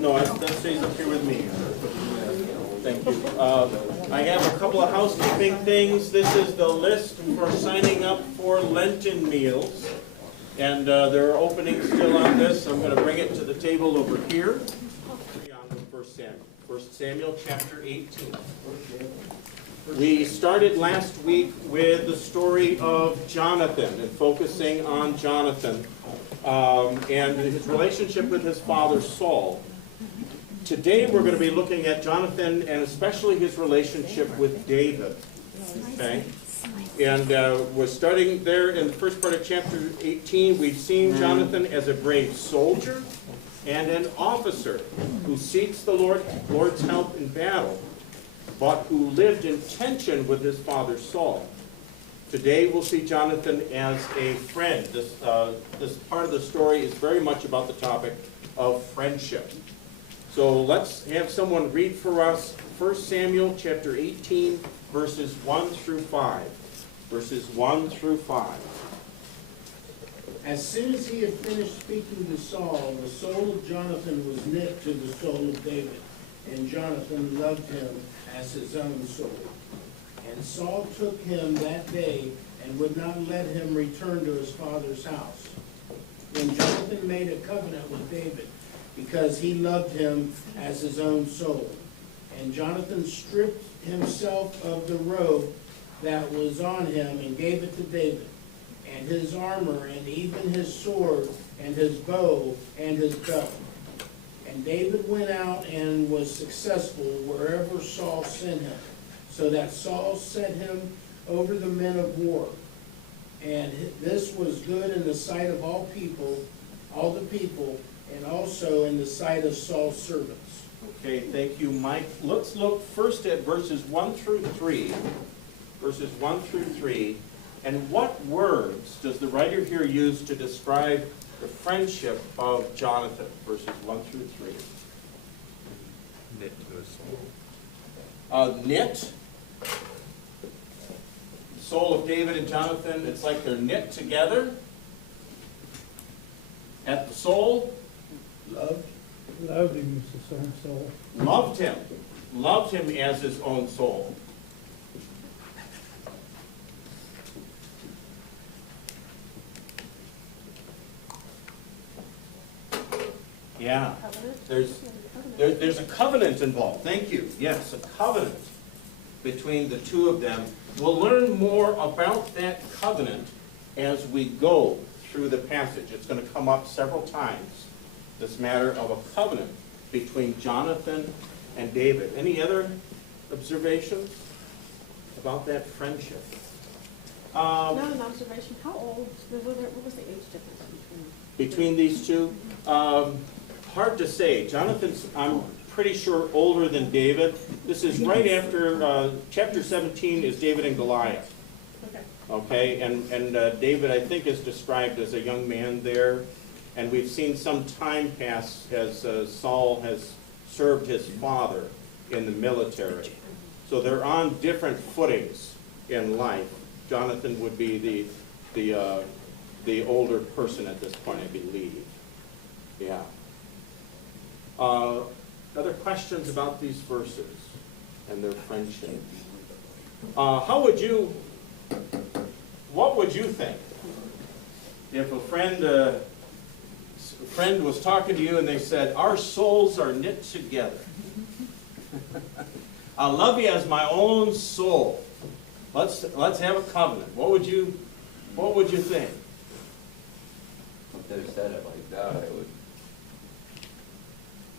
no, that stays up here with me. Thank you. I have a couple of housekeeping things. This is the list for signing up for Lenten meals. And there are openings still on this. I'm going to bring it to the table over here. On with 1 Samuel. 1 Samuel chapter 18. We started last week with the story of Jonathan and focusing on Jonathan and his relationship with his father Saul. Today we're going to be looking at Jonathan and especially his relationship with David. Okay? And we're starting there in the first part of chapter 18. We've seen Jonathan as a brave soldier and an officer who seeks the Lord's help in battle, but who lived in tension with his father Saul. Today we'll see Jonathan as a friend. This part of the story is very much about the topic of friendship. So let's have someone read for us 1 Samuel chapter 18, verses 1 through 5. Verses 1 through 5. As soon as he had finished speaking to Saul, the soul of Jonathan was knit to the soul of David, and Jonathan loved him as his own soul. And Saul took him that day and would not let him return to his father's house. Then Jonathan made a covenant with David, because he loved him as his own soul. And Jonathan stripped himself of the robe that was on him and gave it to David, and his armor, and even his sword, and his bow, and his belt. And David went out and was successful wherever Saul sent him, so that Saul set him over the men of war. And this was good in the sight of all the people, and also in the sight of Saul's servants. Okay, thank you, Mike. Let's look first at verses 1 through 3. Verses 1 through 3. And what words does the writer here use to describe the friendship of Jonathan? Verses 1 through 3. Knit to his soul. Knit. The soul of David and Jonathan, it's like they're knit together. At the soul. Loved him as his own soul. Loved him. Loved him as his own soul. Yeah. There's a covenant involved. Thank you. Yes, a covenant between the two of them. We'll learn more about that covenant as we go through the passage. It's going to come up several times, this matter of a covenant between Jonathan and David. Any other observations about that friendship? Not an observation. How old? What was the age difference between these two? Hard to say. Jonathan's, I'm pretty sure, older than David. This is right after chapter 17 is David and Goliath. Okay, and David, I think, is described as a young man there. And we've seen some time pass as Saul has served his father in the military. So they're on different footings in life. Jonathan would be the older person at this point, I believe. Yeah. Other questions about these verses and their friendship? What would you think if a friend was talking to you and they said, "Our souls are knit together. I love you as my own soul. Let's have a covenant." What would you think? If they said it like that, I would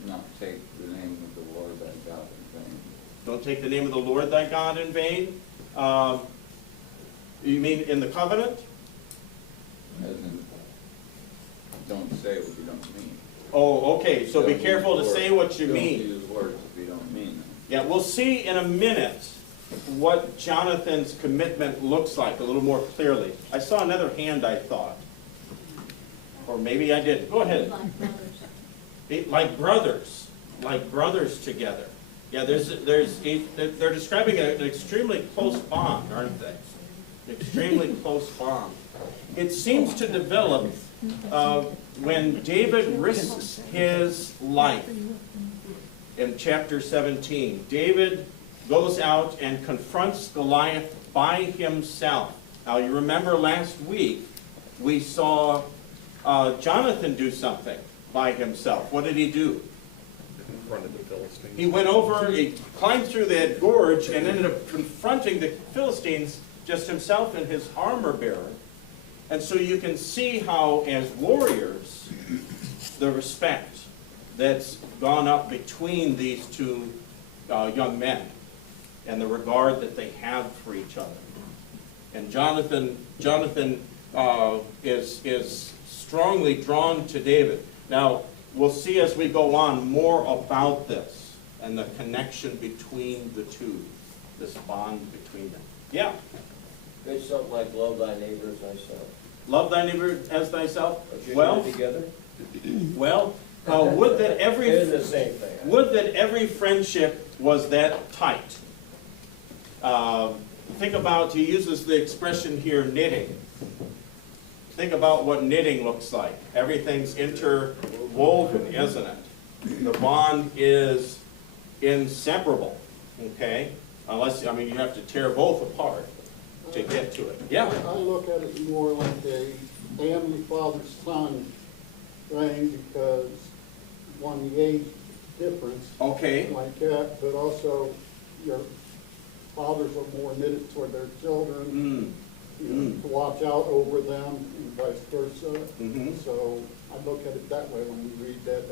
not take the name of the Lord thy God in vain. Don't take the name of the Lord thy God in vain? You mean in the covenant? As in, don't say what you don't mean. Oh, okay. So be careful to say what you mean. Don't use words if you don't mean them. Yeah, we'll see in a minute what Jonathan's commitment looks like a little more clearly. I saw another hand, I thought. Or maybe I didn't. Go ahead. Like brothers. Like brothers together. Yeah, they're describing an extremely close bond, aren't they? An extremely close bond. it seems to develop when David risks his life. In chapter 17, David goes out and confronts Goliath by himself. Now you remember last week we saw Jonathan do something by himself. What did he do? Confronted the Philistines. He went over, he climbed through that gorge and ended up confronting the Philistines just himself and his armor bearer. And so you can see how, as warriors, the respect that's gone up between these two young men and the regard that they have for each other. And Jonathan is strongly drawn to David. Now, we'll see as we go on more about this and the connection between the two, this bond between them. Yeah, There's something like love thy neighbor as thyself. love thy neighbor as thyself. Don't you Well, get together? would that It's the same thing. would that every friendship was that tight. Think about, he uses the expression here, knitting. Think about what knitting looks like. Everything's interwoven, isn't it? The bond is inseparable, okay? Unless, I mean, you have to tear both apart to get to it. Yeah? I look at it more like a family father-son thing because one, the age difference Okay. like that, but also your fathers are more knitted toward their children, to watch out over them and vice versa. Mhm. So I look at it that way when you read that.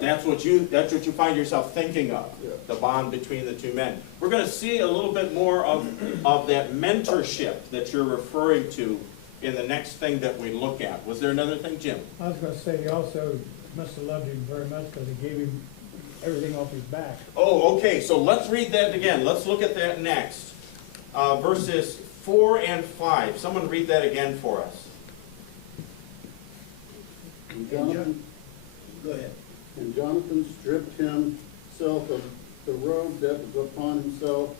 That's what you find yourself thinking of, Yeah. the bond between the two men. We're going to see a little bit more of that mentorship that you're referring to in the next thing that we look at. Was there another thing, Jim? I was gonna say, he also must have loved him very much because he gave him everything off his back. Oh, okay, so let's read that again. Let's look at that next. Verses 4 and 5. Someone read that again for us. And Jonathan, Go ahead. and Jonathan stripped himself of the robe that was upon himself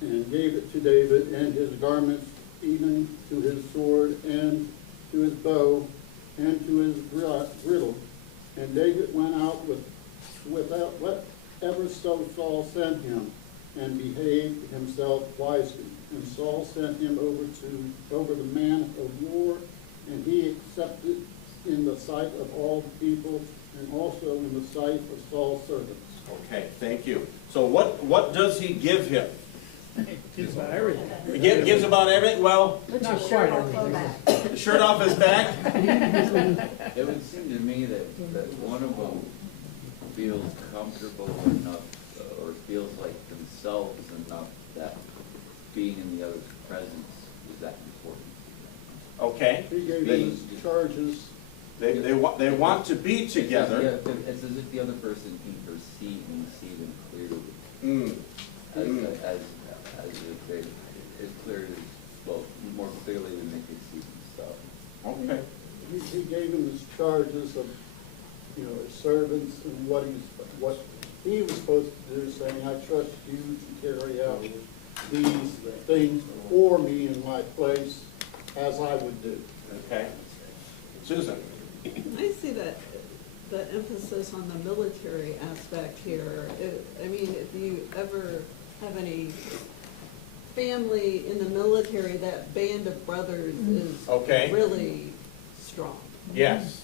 and gave it to David and his garments, even to his sword and to his bow and to his girdle. And David went out without whatever Saul sent him, and behaved himself wisely. And Saul sent him over the man of war, and he accepted in the sight of all the people, and also in the sight of Saul's servants. Okay, thank you. So what does he give him? Just about everything. He gives about everything? Well, Not quite everything. the shirt off his back? It would seem to me that one of them feels comfortable enough, or feels like themselves enough, that being in the other's presence is that important. Okay. He gave him his charges. They want to be together. Yeah, it's as if the other person can perceive and see them clearly. As if they, as clear as, well, more clearly than they could see themselves. Okay. He gave him his charges of, his servants and what he was supposed to do, saying, I trust you to carry out these things for me in my place as I would do. Okay. Susan? I see that the emphasis on the military aspect here. I mean, if you ever have any family in the military, that band of brothers is Okay. really strong. Yes.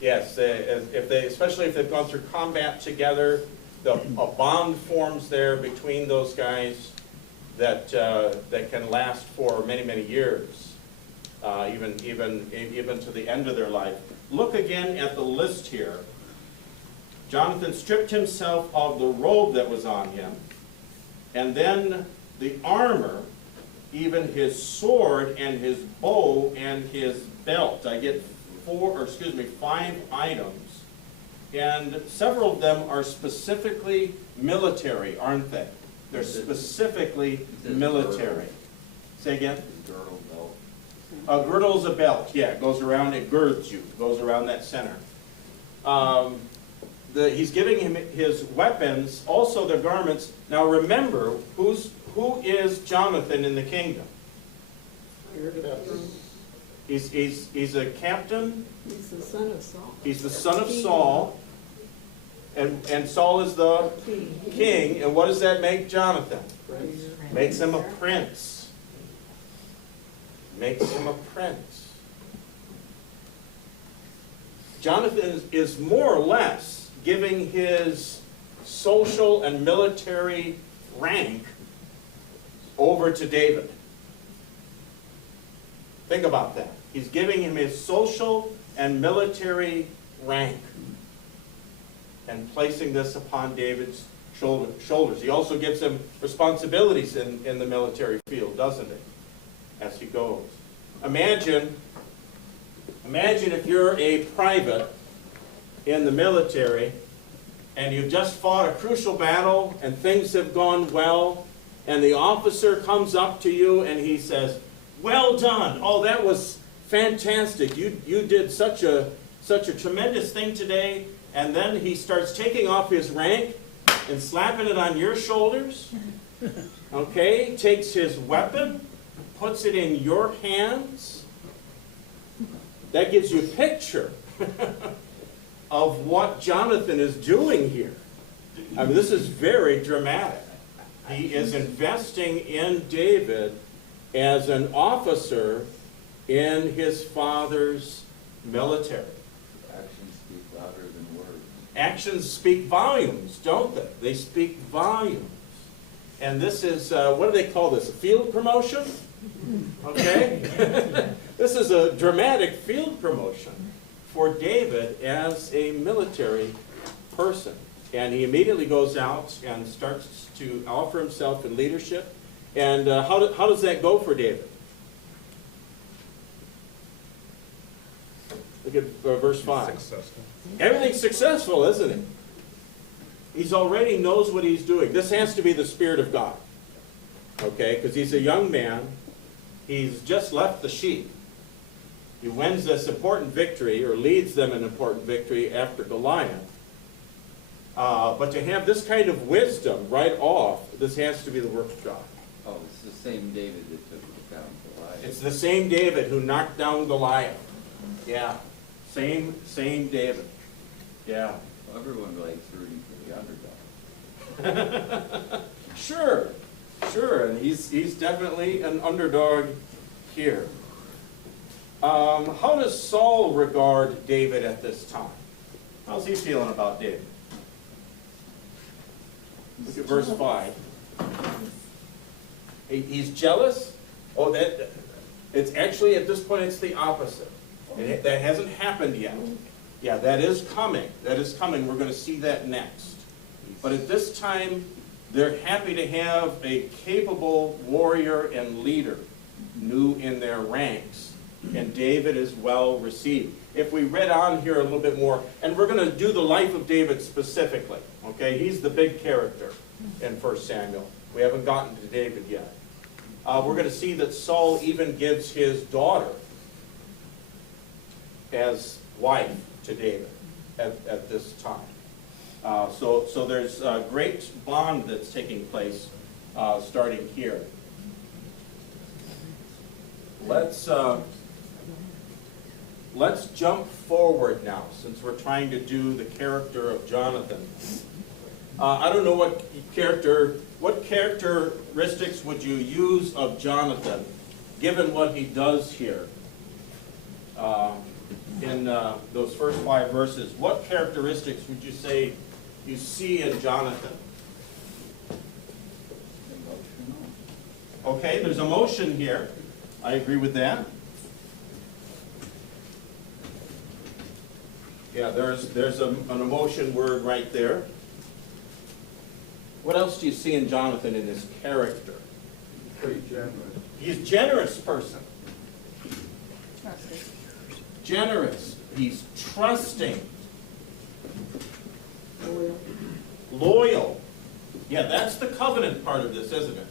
Yes. Especially if they've gone through combat together, a bond forms there between those guys that can last for many, many years, even to the end of their life. Look again at the list here. Jonathan stripped himself of the robe that was on him, and then the armor, even his sword and his bow and his belt. I get 5 items, and several of them are specifically military, aren't they? They're specifically military. Say again? His girdle belt. A girdle's a belt, yeah, it goes around, it girds you, it goes around that center. He's giving him his weapons, also the garments. Now remember, who is Jonathan in the kingdom? He's a captain. He's the son of Saul. He's the son of Saul. And Saul is the king. And what does that make Jonathan? Makes him a prince. Makes him a prince. Jonathan is more or less giving his social and military rank over to David. Think about that. He's giving him his social and military rank and placing this upon David's shoulders. He also gives him responsibilities in the military field, doesn't he? As he goes. Imagine if you're a private in the military and you've just fought a crucial battle and things have gone well, and the officer comes up to you and he says, "Well done. Oh, that was fantastic. You did such a tremendous thing today." And then he starts taking off his rank and slapping it on your shoulders. Okay? Takes his weapon, puts it in your hands. That gives you a picture of what Jonathan is doing here. I mean, this is very dramatic. He is investing in David as an officer in his father's military. Actions speak louder than words. Actions speak volumes, don't they? They speak volumes. And this is, what do they call this, a field promotion? Okay? This is a dramatic field promotion for David as a military person. And he immediately goes out and starts to offer himself in leadership. And how does that go for David? Look at verse 5. Successful. Everything's successful, isn't it? He's already knows what he's doing. This has to be the Spirit of God. Okay? Because he's a young man. He's just left the sheep. He wins this important victory, or leads them an important victory after Goliath. But to have this kind of wisdom right off, this has to be the work of God. Oh, it's the same David that took down Goliath. It's the same David who knocked down Goliath. Yeah. Same David. Yeah. Well, everyone likes rooting for the underdog. Sure. And he's definitely an underdog here. How does Saul regard David at this time? How's he feeling about David? Look at verse 5. He's jealous? Oh, it's actually, at this point, it's the opposite. That hasn't happened yet. Yeah, that is coming. That is coming. We're going to see that next. But at this time, they're happy to have a capable warrior and leader new in their ranks. And David is well received. If we read on here a little bit more, and we're going to do the life of David specifically. Okay, he's the big character in 1 Samuel. We haven't gotten to David yet. We're going to see that Saul even gives his daughter as wife to David at this time. So there's a great bond that's taking place starting here. Let's jump forward now, since we're trying to do the character of Jonathan. I don't know what characteristics would you use of Jonathan, given what he does here in those first 5 verses. What characteristics would you say you see in Jonathan? Emotional. Okay, there's emotion here. I agree with that. Yeah, there's an emotion word right there. What else do you see in Jonathan in his character? Pretty generous. He's a generous person. Trusting. Generous. He's trusting. Loyal. Loyal. Yeah, that's the covenant part of this, isn't it?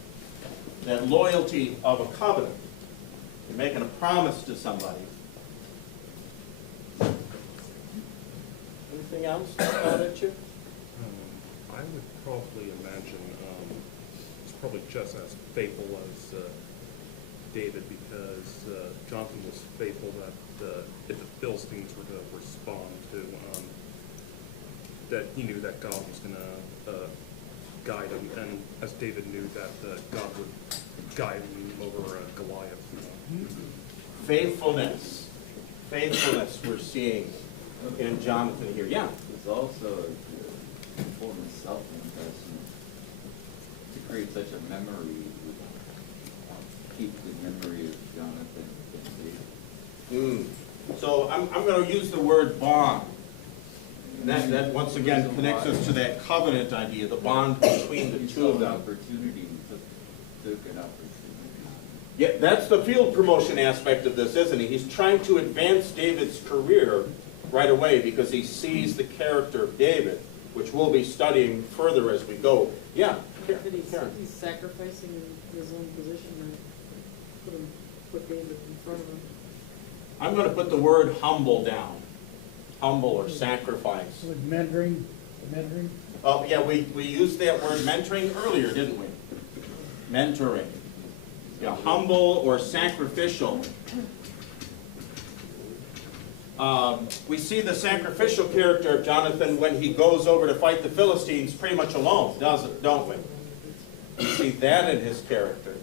That loyalty of a covenant. You're making a promise to somebody. Anything else about it, Chip? I would probably imagine it's probably just as faithful as David because Jonathan was faithful that if the Philistines were to respond to, that he knew that God was going to guide him, and as David knew that God would guide him over Goliath. Faithfulness we're seeing in Jonathan here. Yeah. It's also a form of self-investment to create such a memory, keep the memory of Jonathan and David. So I'm going to use the word bond. And that once again connects us to that covenant idea, the bond between the He two saw of the them. opportunity and took an opportunity. Yeah, that's the field promotion aspect of this, isn't he? He's trying to advance David's career right away because he sees the character of David, which we'll be studying further as we go. Yeah, That Karen. he's sacrificing his own position and put David in front of him. I'm going to put the word humble down. Humble or sacrifice. With mentoring. Oh, yeah, we used that word mentoring earlier, didn't we? Mentoring. Yeah, humble or sacrificial. We see the sacrificial character of Jonathan when he goes over to fight the Philistines pretty much alone, don't we? We see that in his character.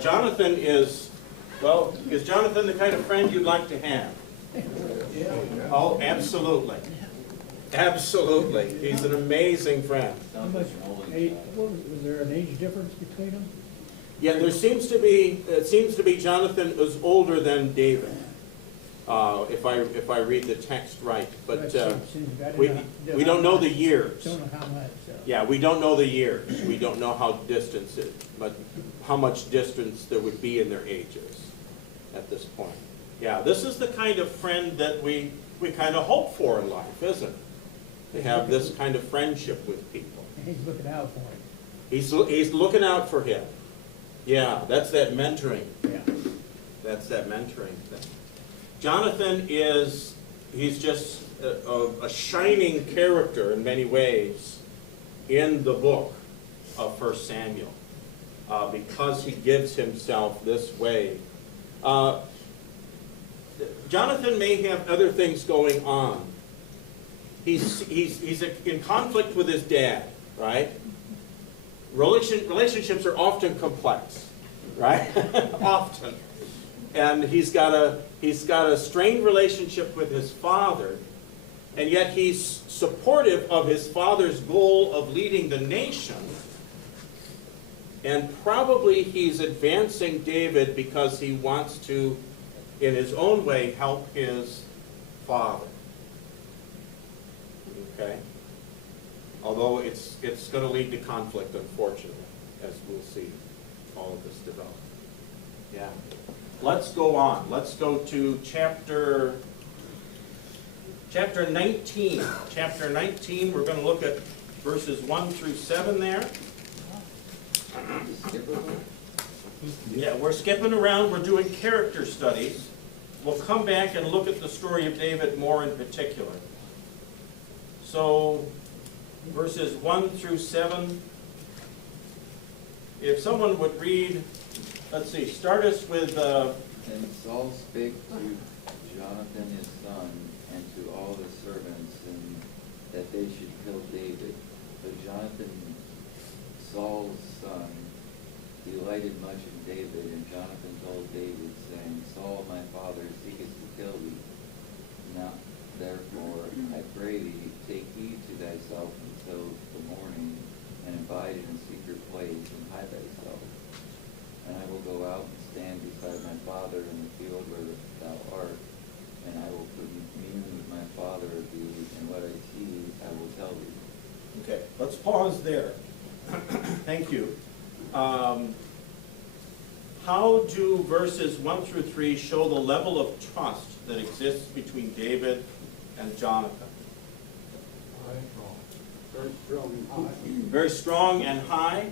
Jonathan is Jonathan the kind of friend you'd like to have? Oh, absolutely. Absolutely. He's an amazing friend. How much, was there an age difference between them? Yeah, it seems to be Jonathan is older than David, if I read the text right. But we don't know the years. Don't know how much. Yeah, we don't know the years. We don't know how how much distance there would be in their ages at this point. Yeah, this is the kind of friend that we kind of hope for in life, isn't it? To have this kind of friendship with people. He's looking out for him. He's looking out for him. Yeah, that's that mentoring. Yeah. That's that mentoring thing. Jonathan he's just a shining character in many ways in the book of 1 Samuel because he gives himself this way. Jonathan may have other things going on. He's in conflict with his dad, right? Relationships are often complex, right? Often. And he's got a strained relationship with his father, and yet he's supportive of his father's goal of leading the nation. And probably he's advancing David because he wants to, in his own way, help his father. Okay? Although it's going to lead to conflict, unfortunately, as we'll see all of this develop. Yeah. Let's go on. Let's go to chapter 19. Chapter 19, we're going to look at verses 1 through 7 there. Yeah, we're skipping around. We're doing character studies. We'll come back and look at the story of David more in particular. So, verses 1 through 7. If someone would read, let's see, start us with... And Saul spake to Jonathan his son and to all the servants, and that they should kill David. But Jonathan, Saul's son, delighted much in David, and Jonathan told David, saying, Saul my father seeketh to kill thee. Now therefore, I pray thee, take heed to thyself until the morning, and abide in a secret place, and hide thyself. And I will go out and stand beside my father in the field where thou art, and I will commune with my father of thee, and what I see I will tell thee. Okay, let's pause there. Thank you. How do verses 1 through 3 show the level of trust that exists between David and Jonathan? Very strong and high. Very strong and high?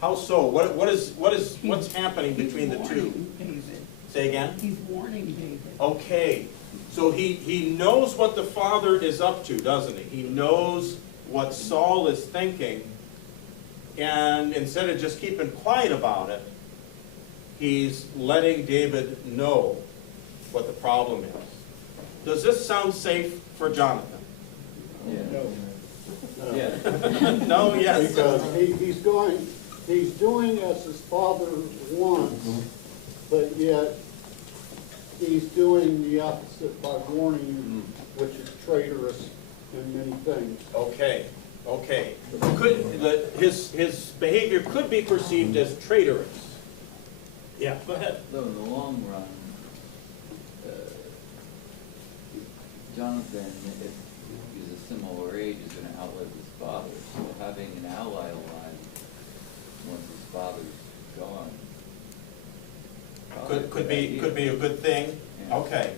How so? What's happening between the two? David. Say again? He's warning David. Okay. So he knows what the father is up to, doesn't he? He knows what Saul is thinking. And instead of just keeping quiet about it, he's letting David know what the problem is. Does this sound safe for Jonathan? Yeah. No, yes. Because he's doing as his father wants, but yet he's doing the opposite by warning him, which is traitorous in many things. Okay, okay. His behavior could be perceived as traitorous. Yeah, go ahead. So in the long run, Jonathan, if he's a similar age, is going to outlive his father. So having an ally alive once his father's gone. Could be a good thing. Yeah. Okay.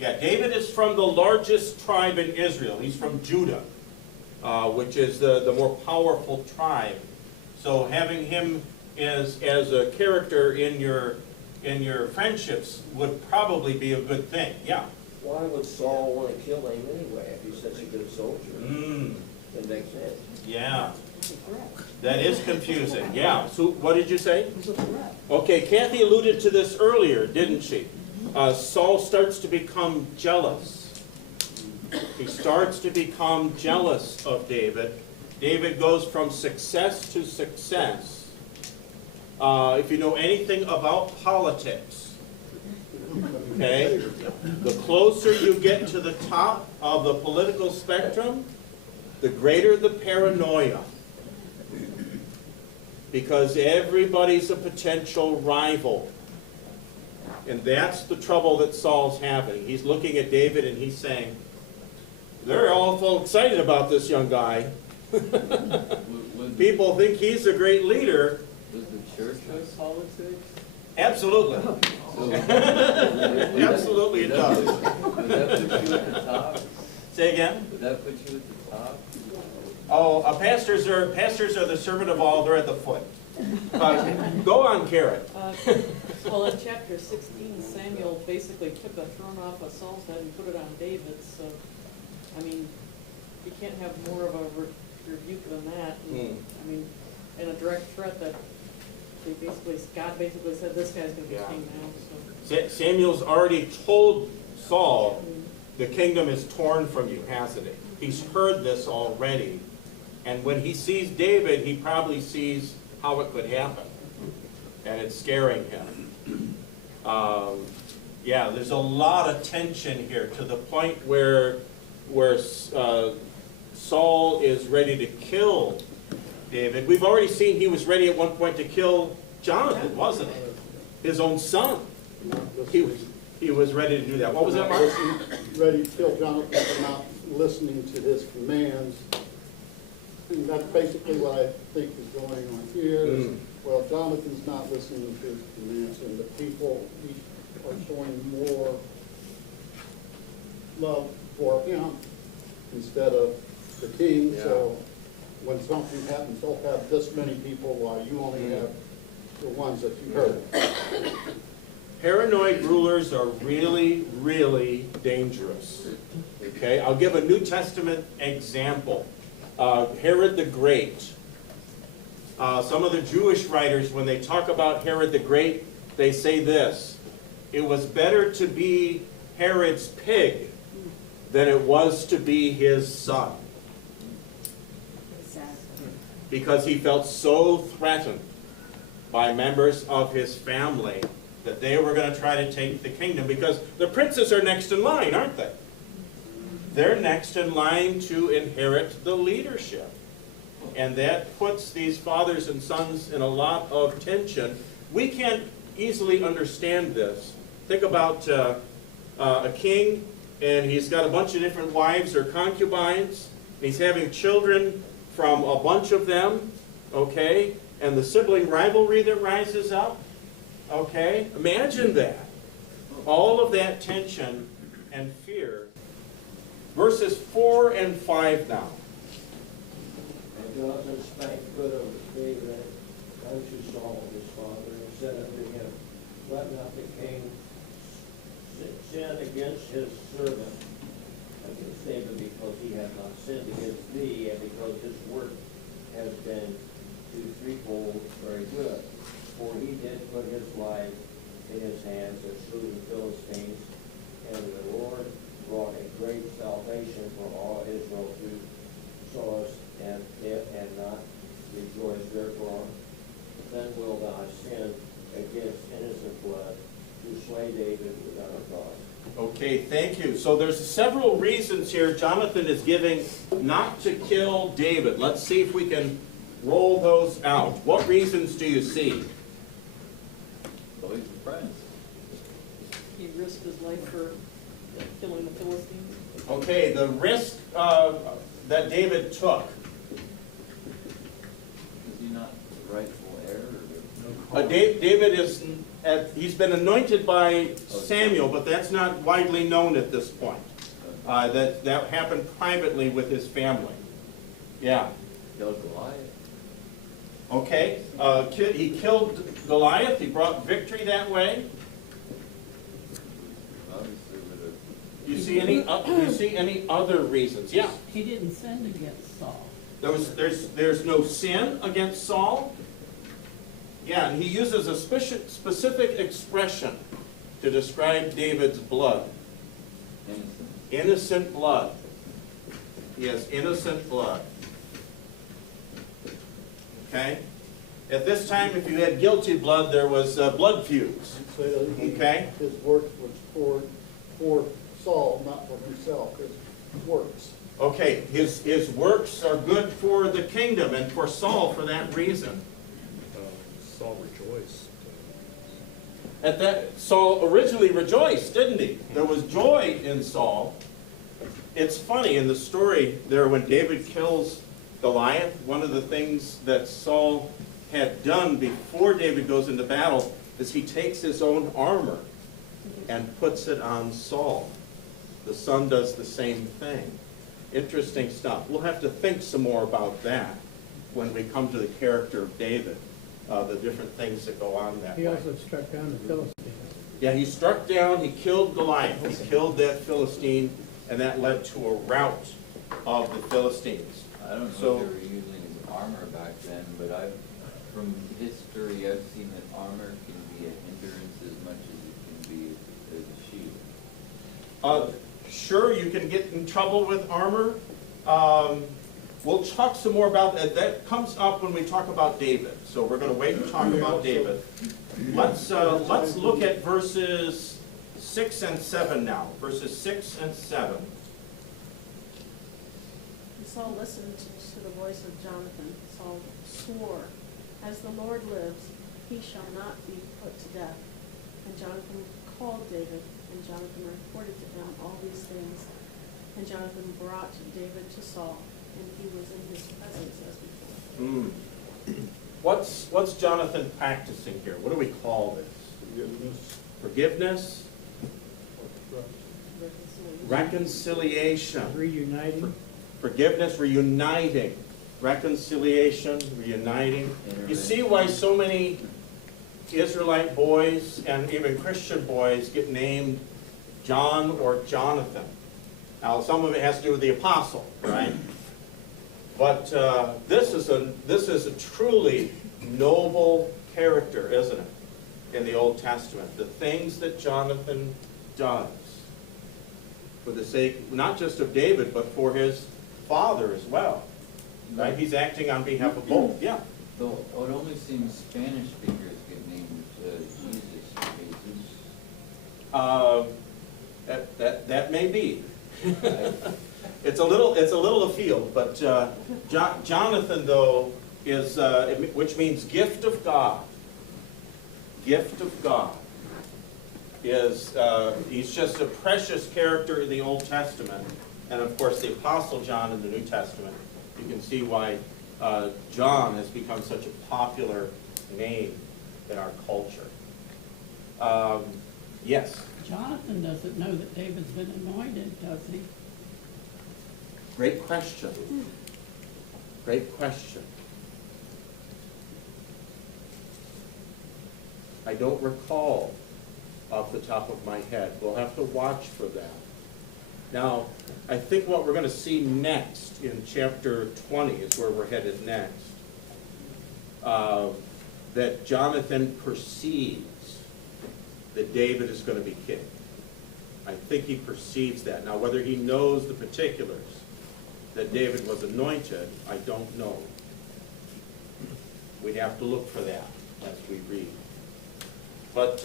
Yeah, David is from the largest tribe in Israel. He's from Judah, which is the more powerful tribe. So having him as a character in your friendships would probably be a good thing. Yeah. Why would Saul want to kill him anyway if he's such a good soldier? That makes sense. Yeah. That is confusing. Yeah. So what did you say? Okay, Kathy alluded to this earlier, didn't she? Saul starts to become jealous. He starts to become jealous of David. David goes from success to success. If you know anything about politics, okay, the closer you get to the top of the political spectrum, the greater the paranoia. Because everybody's a potential rival. And that's the trouble that Saul's having. He's looking at David and he's saying, they're all excited about this young guy. People think he's a great leader. Was the church of politics? Absolutely. Absolutely it does. Would that put you at the top? Say again? Would that put you at the top? Oh, pastors are the servant of all. They're at the foot. Go on, Karen. Well, in chapter 16, Samuel basically took a throne off of Saul's head and put it on David's, so, I mean, you can't have more of a rebuke than that. And, I mean, and a direct threat that God basically said, this guy's gonna be king now, so. Samuel's already told Saul, the kingdom is torn from you, hasn't it? He's heard this already. And when he sees David, he probably sees how it could happen. And it's scaring him. Yeah, there's a lot of tension here to the point where Saul is ready to kill David. We've already seen he was ready at one point to kill Jonathan, wasn't he? His own son. He was ready to do that. What was that, Mark? Ready to kill Jonathan for not listening to his commands. And that's basically what I think is going on here. Well, Jonathan's not listening to his commands, and the people are showing more love for him instead of the king. Yeah. So when something happens, they'll have this many people while you only have the ones that you heard. Paranoid rulers are really, really dangerous. Okay, I'll give a New Testament example. Herod the Great. Some of the Jewish writers, when they talk about Herod the Great, they say this: it was better to be Herod's pig than it was to be his son. Because he felt so threatened by members of his family that they were going to try to take the kingdom, because the princes are next in line, aren't they? They're next in line to inherit the leadership. And that puts these fathers and sons in a lot of tension. We can't easily understand this. Think about a king, and he's got a bunch of different wives or concubines, and he's having children from a bunch of them, okay? And the sibling rivalry that rises up, okay? Imagine that. All of that tension and fear. Verses 4 and 5 now. And Jonathan spake good of David unto Saul his father, and said unto him, let not the king sin against his servant, against David, because he hath not sinned against thee, and because his work has been threefold very good. for he did put his life in his hands and slew the Philistines, and the Lord brought a great salvation for all Israel through Saul, and not rejoice therefore. Then will thou sin against innocent blood to slay David without a cause. Okay, thank you. So there's several reasons here Jonathan is giving not to kill David. Let's see if we can roll those out. What reasons do you see? So he's a prince. He risked his life for killing the Philistines. Okay, the risk that David took. Is he not the rightful heir? Or David is, he's been anointed by Samuel, but that's not widely known at this point. That happened privately with his family. Yeah. killed Goliath? Okay, he killed Goliath, he brought victory that way. Obviously with a Do you see any other reasons? Yeah. He didn't sin against Saul. There's no sin against Saul. Yeah, and he uses a specific expression to describe David's blood. innocent. Innocent blood. He has innocent blood. Okay? At this time, if you had guilty blood, there was blood feuds. Say that he- Okay? His work was for Saul, not for himself, his works. Okay, his works are good for the kingdom and for Saul for that reason. Saul rejoiced. At that, Saul originally rejoiced, didn't he? There was joy in Saul. It's funny in the story there when David kills Goliath, one of the things that Saul had done before David goes into battle is he takes his own armor and puts it on Saul. The son does the same thing. Interesting stuff. We'll have to think some more about that when we come to the character of David, the different things that go on that He way. also struck down the Philistines. Yeah, he struck down, he killed Goliath, he killed that Philistine, and that led to a rout of the Philistines. I don't know So- if they were using his armor back then, but from history, I've seen that armor can be a hindrance as much as it can be a shield. Sure, you can get in trouble with armor. We'll talk some more about that. That comes up when we talk about David. So we're going to wait and talk about David. Let's look at verses 6 and 7 now. Verses 6 and 7. And Saul listened to the voice of Jonathan. Saul swore, "As the Lord lives, he shall not be put to death." And Jonathan called David, and Jonathan reported to him all these things. And Jonathan brought David to Saul, and he was in his presence as before. What's Jonathan practicing here? What do we call this? Forgiveness. Forgiveness? Reconciliation. Reuniting. Forgiveness, reuniting. Reconciliation, reuniting. You see why so many Israelite boys and even Christian boys get named John or Jonathan. Now, some of it has to do with the apostle, right? But this is a truly noble character, isn't it, in the Old Testament? The things that Jonathan does for the sake, not just of David, but for his father as well. Right? He's acting on behalf of both. Yeah. Though it only seems Spanish speakers get named Jesus. That may be. It's a little afield, but Jonathan though is which means gift of God. Gift of God is he's just a precious character in the Old Testament, and of course the Apostle John in the New Testament. You can see why John has become such a popular name in our culture. Yes. Jonathan doesn't know that David's been anointed, does he? Great question. Great question. I don't recall off the top of my head. We'll have to watch for that. Now, I think what we're going to see next in chapter 20 is where we're headed next. that Jonathan perceives that David is going to be king. I think he perceives that. Now, whether he knows the particulars that David was anointed, I don't know. We have to look for that as we read. But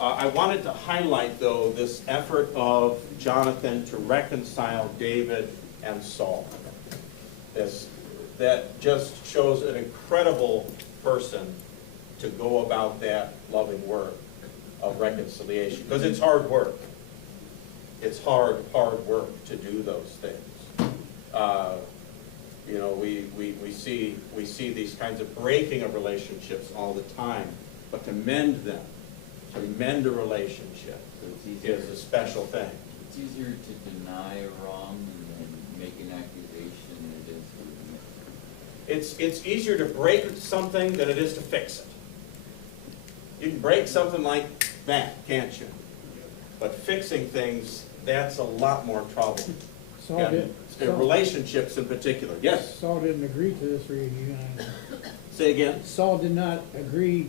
I wanted to highlight, though, this effort of Jonathan to reconcile David and Saul. That just shows an incredible person to go about that loving work of reconciliation, because it's hard work. It's hard work to do those things. You know, we see these kinds of breaking of relationships all the time, but to mend them, to mend a relationship is a special thing. It's easier to deny a wrong and make an accusation than it is to admit. It's easier to break something than it is to fix it. You can break something like that, can't you? But fixing things, that's a lot more trouble. Saul Yeah, did. relationships in particular. Yes? Saul didn't agree to this reuniting. Say again? Saul did not agree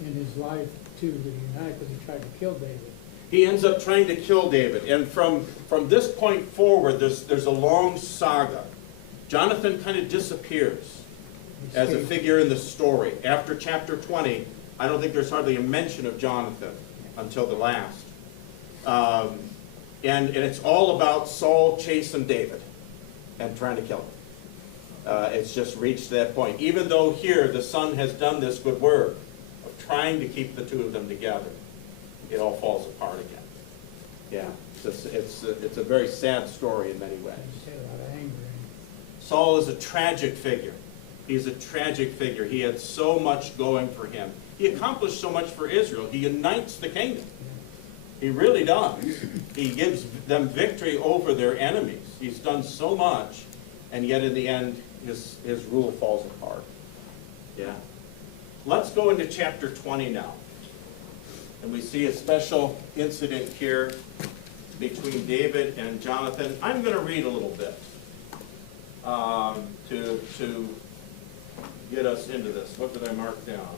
in his life to reunite because he tried to kill David. He ends up trying to kill David. And from this point forward, there's a long saga. Jonathan kind of disappears as a figure in the story. After chapter 20, I don't think there's hardly a mention of Jonathan until the last. And it's all about Saul chasing David and trying to kill him. It's just reached that point. Even though here the son has done this good work of trying to keep the two of them together, it all falls apart again. Yeah, it's a very sad story in many ways. He had a lot of anger in him. Saul is a tragic figure. He's a tragic figure. He had so much going for him. He accomplished so much for Israel. He unites the kingdom. He really does. He gives them victory over their enemies. He's done so much, and yet in the end, his rule falls apart. Yeah. Let's go into chapter 20 now. And we see a special incident here between David and Jonathan. I'm going to read a little bit to get us into this. What did I mark down?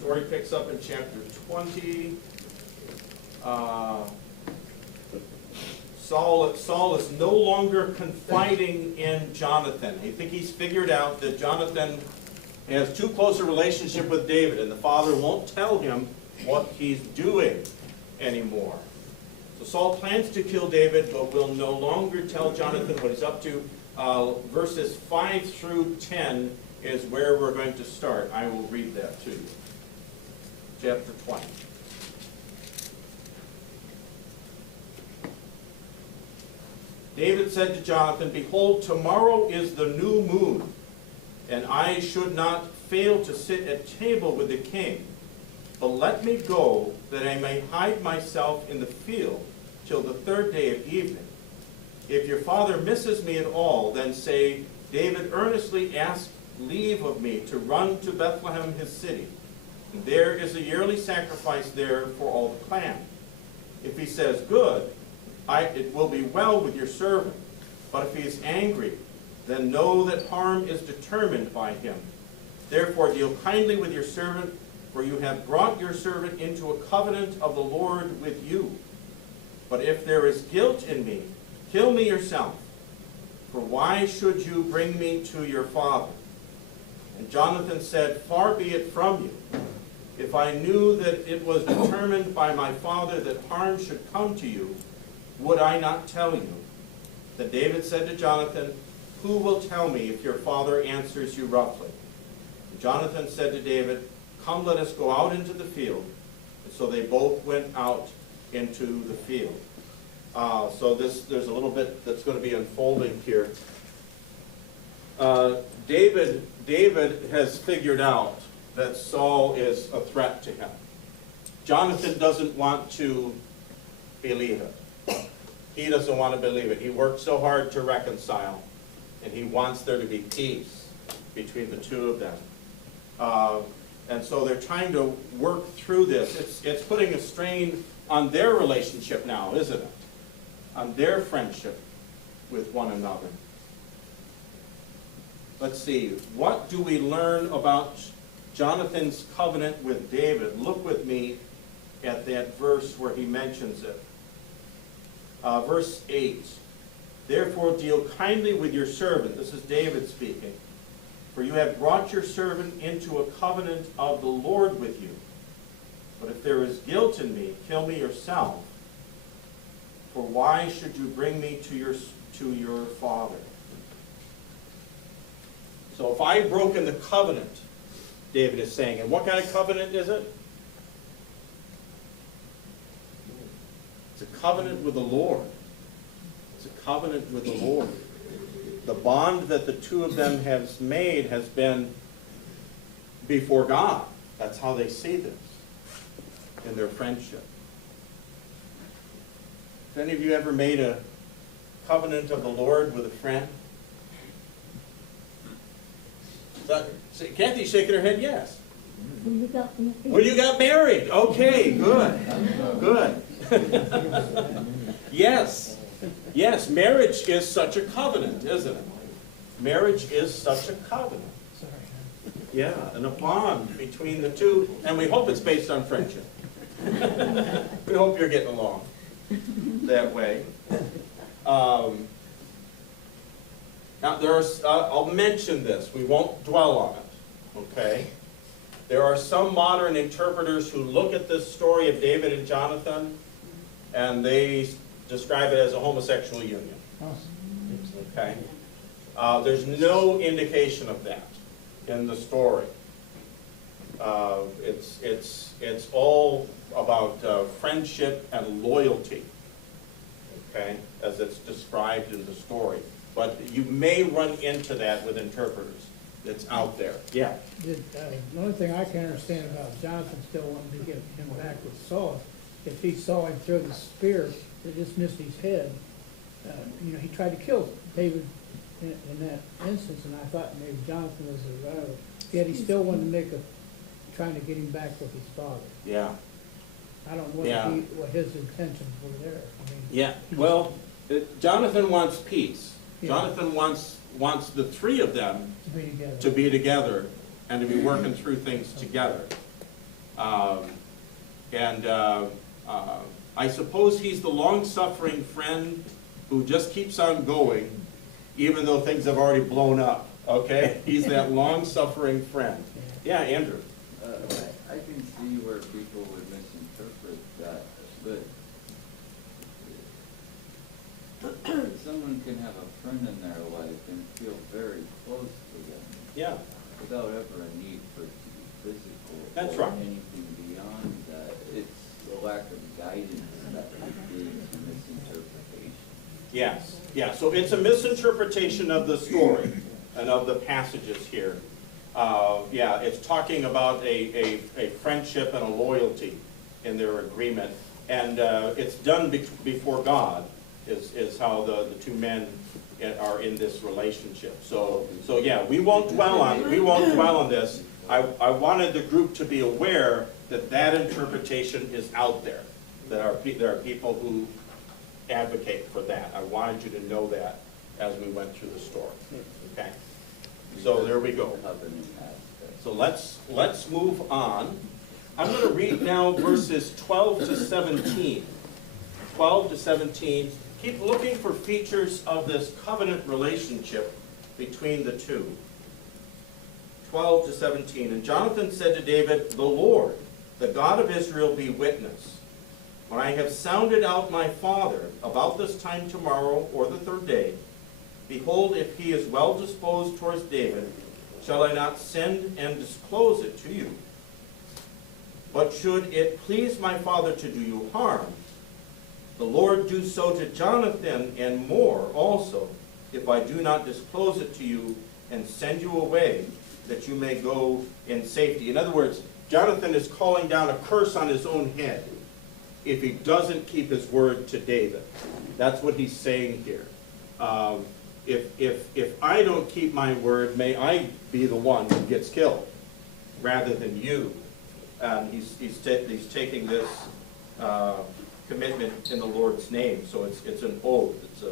Story picks up in chapter 20. Saul is no longer confiding in Jonathan. I think he's figured out that Jonathan has too close a relationship with David, and the father won't tell him what he's doing anymore. So Saul plans to kill David, but will no longer tell Jonathan what he's up to. Verses 5 through 10 is where we're going to start. I will read that to you. Chapter 20. David said to Jonathan, "Behold, tomorrow is the new moon, and I should not fail to sit at table with the king. But let me go, that I may hide myself in the field till the third day of evening. If your father misses me at all, then say, David earnestly asked leave of me to run to Bethlehem his city. And there is a yearly sacrifice there for all the clan. If he says, good, it will be well with your servant. But if he is angry, then know that harm is determined by him. Therefore deal kindly with your servant, for you have brought your servant into a covenant of the Lord with you. But if there is guilt in me, kill me yourself. For why should you bring me to your father?" And Jonathan said, "Far be it from you. If I knew that it was determined by my father that harm should come to you, would I not tell you?" Then David said to Jonathan, "Who will tell me if your father answers you roughly?" And Jonathan said to David, "Come, let us go out into the field." And so they both went out into the field. So there's a little bit that's going to be unfolding here. David has figured out that Saul is a threat to him. Jonathan doesn't want to believe it. He doesn't want to believe it. He worked so hard to reconcile, and he wants there to be peace between the two of them. And so they're trying to work through this. It's putting a strain on their relationship now, isn't it? On their friendship with one another. Let's see, what do we learn about Jonathan's covenant with David, look with me at that verse where he mentions it. Verse 8, therefore deal kindly with your servant, this is David speaking, for you have brought your servant into a covenant of the Lord with you. But if there is guilt in me, kill me yourself. For why should you bring me to your father? So if I've broken the covenant, David is saying, and what kind of covenant is it? It's a covenant with the Lord. It's a covenant with the Lord. The bond that the two of them have made has been before God. That's how they see this in their friendship. Have any of you ever made a covenant of the Lord with a friend? Kathy's shaking her head yes. When you got married. When you got married. Okay, good. Good. Yes. Yes, marriage is such a covenant, isn't it? Marriage is such a covenant. Yeah, and a bond between the two, and we hope it's based on friendship. We hope you're getting along that way. Now, I'll mention this. We won't dwell on it, okay? There are some modern interpreters who look at this story of David and Jonathan, and they describe it as a homosexual union. Okay? There's no indication of that in the story. It's all about friendship and loyalty, okay, as it's described in the story. But you may run into that with interpreters. That's out there. Yeah. The only thing I can understand about Jonathan still wanting to get him back with Saul, if he saw him throw the spear that just missed his head, he tried to kill David in that instance, and I thought maybe Jonathan was a rival. Yet he still wanted to trying to get him back with his father. Yeah. I don't know what his intentions were there. I mean, Yeah. Well, Jonathan wants peace. Yeah. Jonathan wants the three of them to be together and to be working through things together. I suppose he's the long-suffering friend who just keeps on going, even though things have already blown up. Okay, he's that long-suffering friend. Yeah, Andrew. I can see where people would misinterpret that, but someone can have a friend in their life and feel very close to them. Yeah. Without ever a need for it to be physical. That's or right. anything beyond that. It's the lack of guidance that would be a misinterpretation. Yes. Yeah. So it's a misinterpretation of the story and of the passages here. Yeah, it's talking about a friendship and a loyalty in their agreement, and it's done before God. Is how the two men are in this relationship. So yeah, we won't dwell on this. I wanted the group to be aware that interpretation is out there. There are people who advocate for that. I wanted you to know that as we went through the story. Okay. So there we go. So let's move on. I'm going to read now verses 12 to 17. 12 to 17. Keep looking for features of this covenant relationship between the two. 12 to 17. And Jonathan said to David, "The Lord, the God of Israel, be witness. When I have sounded out my father about this time tomorrow or the third day, behold, if he is well disposed towards David, shall I not send and disclose it to you? But should it please my father to do you harm, the Lord do so to Jonathan and more also, if I do not disclose it to you and send you away, that you may go in safety." In other words, Jonathan is calling down a curse on his own head if he doesn't keep his word to David. That's what he's saying here. If I don't keep my word, may I be the one who gets killed rather than you. He's taking this commitment in the Lord's name, so it's an oath. It's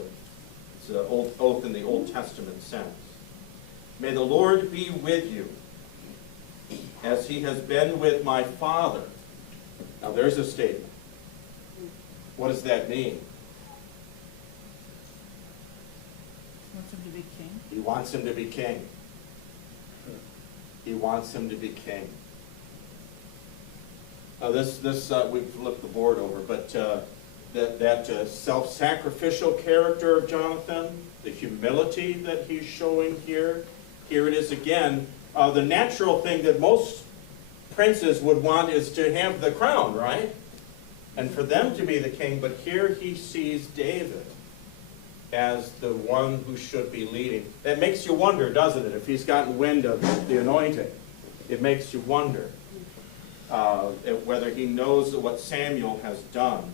an oath in the Old Testament sense. May the Lord be with you as he has been with my father. Now there's a statement. What does that mean? Wants him to be king. He wants him to be king. He wants him to be king. We've flipped the board over, but that self-sacrificial character of Jonathan, the humility that he's showing here it is again. The natural thing that most princes would want is to have the crown, right? And for them to be the king, but here he sees David as the one who should be leading. That makes you wonder, doesn't it? If he's gotten wind of the anointing, it makes you wonder whether he knows what Samuel has done.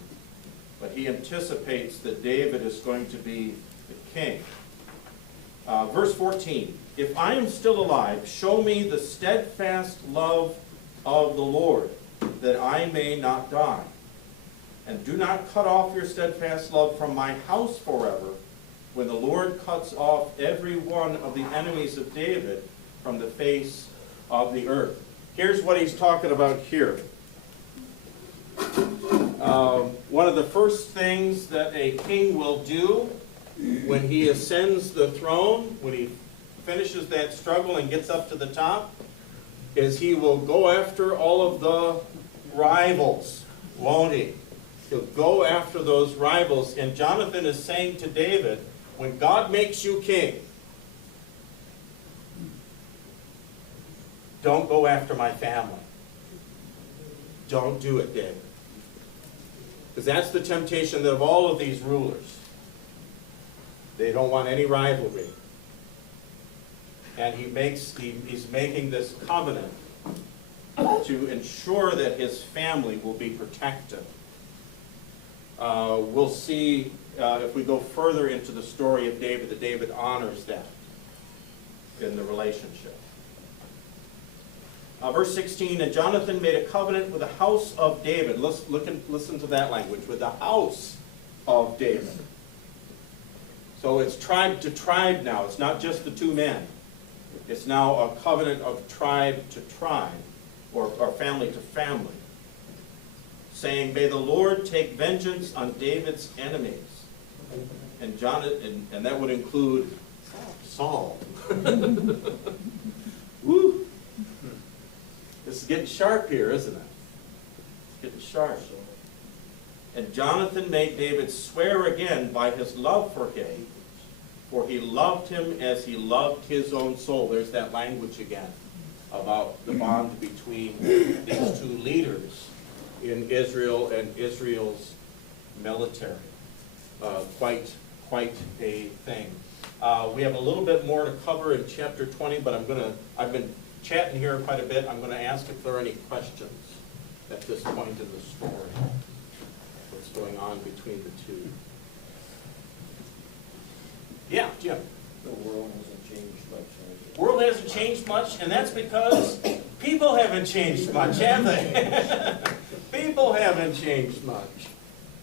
But he anticipates that David is going to be the king. Verse 14, if I am still alive, show me the steadfast love of the Lord, that I may not die. And do not cut off your steadfast love from my house forever, when the Lord cuts off every one of the enemies of David from the face of the earth. Here's what he's talking about here. One of the first things that a king will do when he ascends the throne, when he finishes that struggle and gets up to the top, is he will go after all of the rivals, won't he? He'll go after those rivals. And Jonathan is saying to David, when God makes you king, don't go after my family. Don't do it, David. Because that's the temptation of all of these rulers. They don't want any rivalry. And he's making this covenant to ensure that his family will be protected. We'll see if we go further into the story of David, that David honors that in the relationship. Verse 16, and Jonathan made a covenant with the house of David. Listen to that language, with the house of David. So it's tribe to tribe now. It's not just the two men. It's now a covenant of tribe to tribe, or family to family, saying, may the Lord take vengeance on David's enemies. And Jonathan, and that would include Saul. Woo! This is getting sharp here, isn't it? It's getting sharp. And Jonathan made David swear again by his love for him, for he loved him as he loved his own soul. There's that language again about the bond between these two leaders in Israel and Israel's military. Quite a thing. We have a little bit more to cover in chapter 20, but I've been chatting here quite a bit. I'm going to ask if there are any questions at this point in the story. What's going on between the two? Yeah, Jim. The world hasn't changed much, has it? World hasn't changed much, and that's because people haven't changed much, have they? People haven't changed much.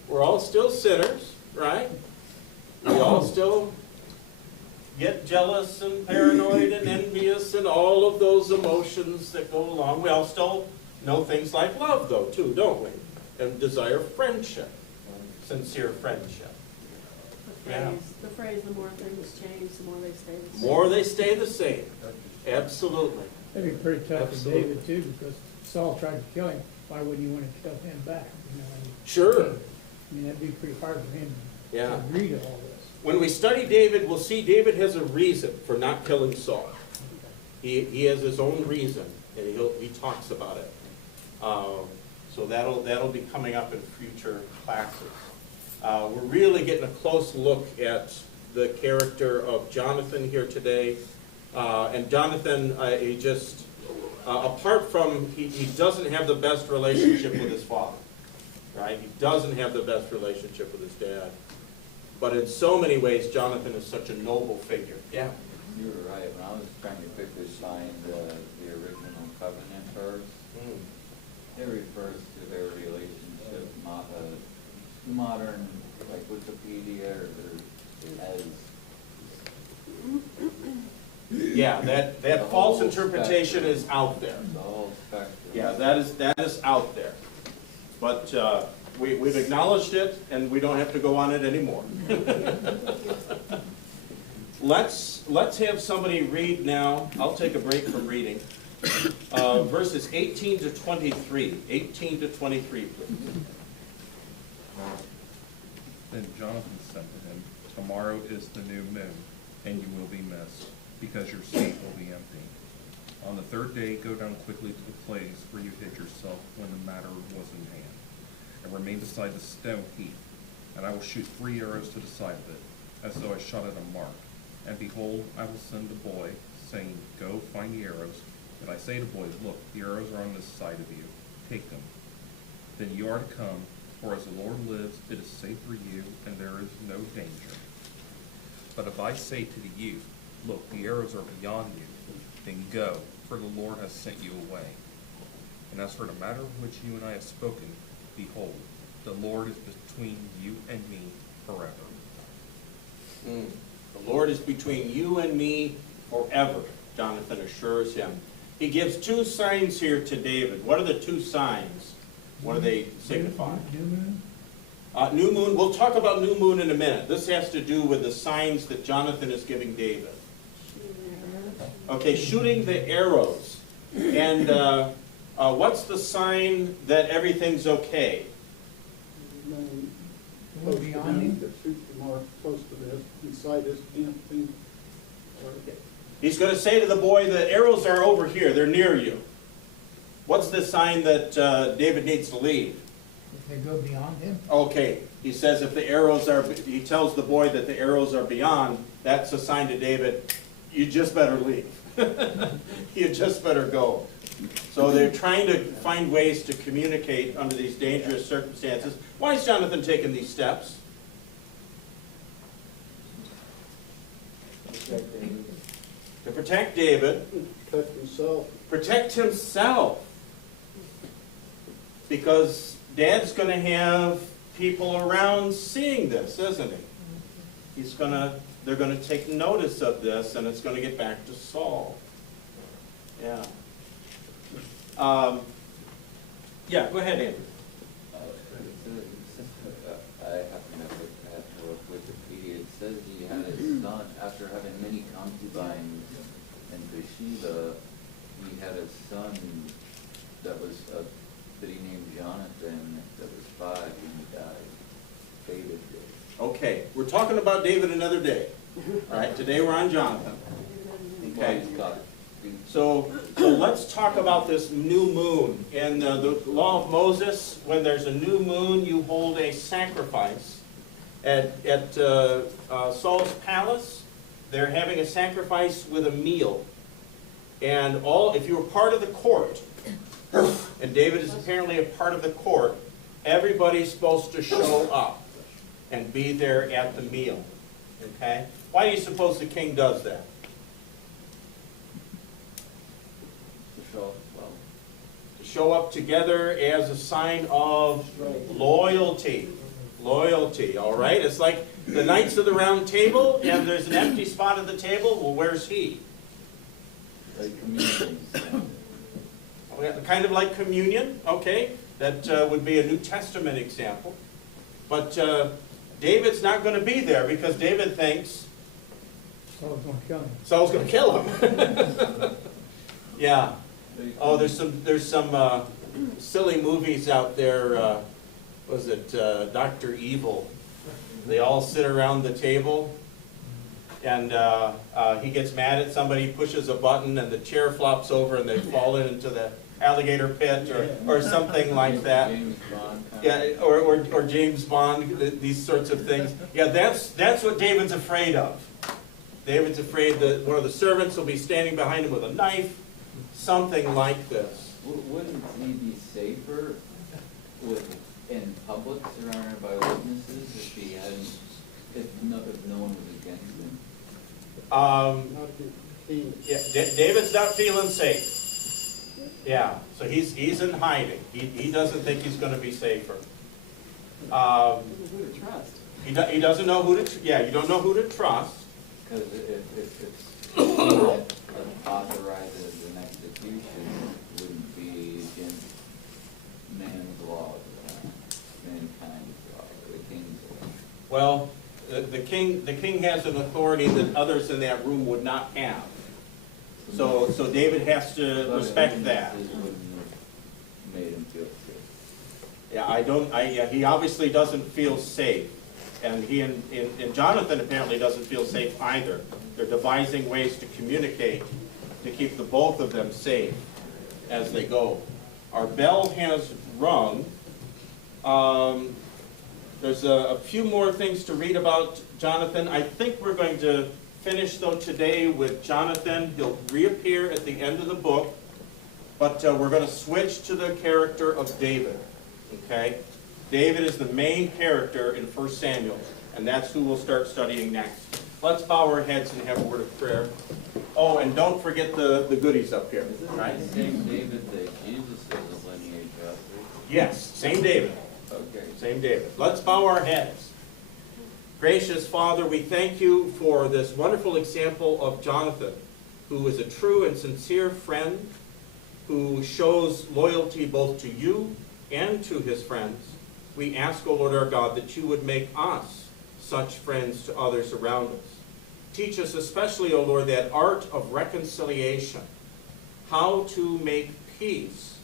We're all still sinners, right? We all still get jealous and paranoid and envious and all of those emotions that go along. We all still know things like love, though, too, don't we? And desire friendship, sincere friendship. The phrase, the more things change, the more they stay the same. More they stay the same. Absolutely. That'd be pretty tough Absolutely. for David too, because Saul tried to kill him. Why wouldn't you want to kill him back? You know, Sure. I mean, that'd be pretty hard for him to Yeah. agree to all this. When we study David, we'll see David has a reason for not killing Saul. He has his own reason, and he talks about it. So that'll be coming up in future classes. We're really getting a close look at the character of Jonathan here today. And Jonathan, he just, apart from, he doesn't have the best relationship with his father, right? He doesn't have the best relationship with his dad. But in so many ways, Jonathan is such a noble figure. Yeah. You were right. When I was trying to quickly find the original covenant verse, it refers to their relationship, modern, like Wikipedia, or as... Yeah, that false interpretation is out there. It's all Yeah, that is out there. But we've acknowledged it, and we don't have to go on it anymore. Let's have somebody read now. I'll take a break from reading. Verses 18 to 23. 18 to 23, please. Then Jonathan said to him, "Tomorrow is the new moon, and you will be missed, because your seat will be empty. On the third day, go down quickly to the place where you hid yourself when the matter was in hand, and remain beside the stone heap. And I will shoot 3 arrows to the side of it, as though I shot at a mark. And behold, I will send a boy, saying, Go, find the arrows. If I say to the boy, Look, the arrows are on this side of you, take them. Then you are to come, for as the Lord lives, it is safe for you, and there is no danger. But if I say to the youth, Look, the arrows are beyond you, then go, for the Lord has sent you away. And as for the matter of which you and I have spoken, behold, the Lord is between you and me forever." The Lord is between you and me forever, Jonathan assures him. He gives 2 signs here to David. What are the 2 signs? What do they signify? New moon? New moon. We'll talk about new moon in a minute. This has to do with the signs that Jonathan is giving David. Okay, shooting the arrows. And what's the sign that everything's okay? Will be on him? That shoots the mark close to this, inside this camp thing. He's going to say to the boy, the arrows are over here, they're near you. What's the sign that David needs to leave? If they go beyond him? Okay, he says if the arrows are, he tells the boy that the arrows are beyond, that's a sign to David, you just better leave. You just better go. So they're trying to find ways to communicate under these dangerous circumstances. Why is Jonathan taking these steps? To protect David. Protect himself. Protect himself. Because Dad's going to have people around seeing this, isn't he? They're going to take notice of this, and it's going to get back to Saul. Yeah. Yeah, go ahead, Andrew. I happen to have Wikipedia. It says he had his son, after having many concubines and Bathsheba, he had a son that he named Jonathan, that was 5 when he died. David did. Okay, we're talking about David another day. All right, today we're on Jonathan. Okay. So let's talk about this new moon. In the law of Moses, when there's a new moon, you hold a sacrifice. At Saul's palace, they're having a sacrifice with a meal. And if you were part of the court, and David is apparently a part of the court, everybody's supposed to show up and be there at the meal. Okay? Why do you suppose the king does that? To show up together as a sign of loyalty. Loyalty, all right? It's like the Knights of the Round Table, and there's an empty spot at the table. Well, where's he? Like communion. Kind of like communion, okay? That would be a New Testament example. But David's not going to be there because David thinks Saul's gonna kill him. Saul's going to kill him. Yeah. Oh, there's some silly movies out there. Was it Dr. Evil? They all sit around the table, and he gets mad at somebody, pushes a button, and the chair flops over, and they fall into the alligator pit, or something like that. James Bond. Yeah, or James Bond, these sorts of things. Yeah, that's what David's afraid of. David's afraid that one of the servants will be standing behind him with a knife, something like this. Wouldn't he be safer in public, surrounded by witnesses, if no one was against him? Yeah, David's not feeling safe. Yeah, so he's in hiding. He doesn't think he's going to be safer. Who to trust? He doesn't know who to. Yeah, you don't know who to trust. Because if it's authorizes an execution, wouldn't be against man's law, mankind's law, the king's law? Well, the king has an authority that others in that room would not have. So David has to respect that. This wouldn't have made him feel safe. Yeah, he obviously doesn't feel safe. And he and Jonathan apparently doesn't feel safe either. They're devising ways to communicate to keep the both of them safe as they go. Our bell has rung. There's a few more things to read about Jonathan. I think we're going to finish, though, today with Jonathan. He'll reappear at the end of the book, but we're going to switch to the character of David, okay? David is the main character in 1 Samuel, and that's who we'll start studying next. Let's bow our heads and have a word of prayer. Oh, and don't forget the goodies up here, Is this right? the same David that Jesus is a lineage of? Yes, same David. Okay. Same David. Let's bow our heads. Gracious Father, we thank you for this wonderful example of Jonathan, who is a true and sincere friend, who shows loyalty both to you and to his friends. We ask, O Lord our God, that you would make us such friends to others around us. Teach us especially, O Lord, that art of reconciliation, how to make peace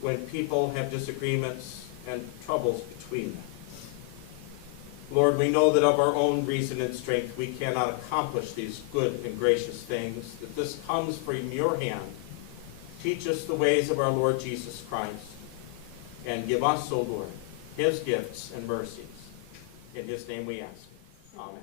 when people have disagreements and troubles between them. Lord, we know that of our own reason and strength we cannot accomplish these good and gracious things, that this comes from your hand. Teach us the ways of our Lord Jesus Christ, and give us, O Lord, his gifts and mercies. In his name we ask. Amen.